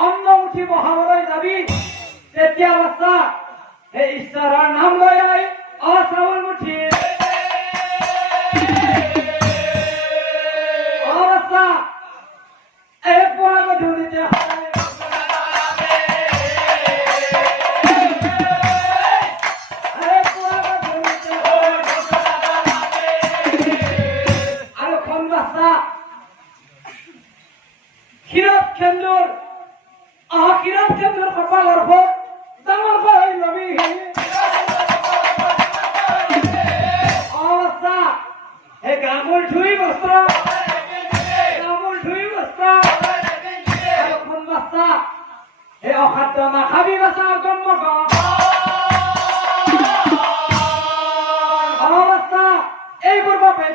অন্ন মুঠি বহাবলৈ যাবি তেতিয়া বাচ্চা সেই ঈশ্বৰৰ নাম লৈ আই চাউল মুঠি বাচ্চা এই পুৱা গধূলিতে কিরত কেন্দ্র কপালের উপর ডাঙর করে লবি অবস্থা হে গামুল ধুই বস্ত্র কোন বাচ্চা হে অখাদ্য নাখাবি বাচ্চা জন্ম অবস্থা এইবোৰ বাপে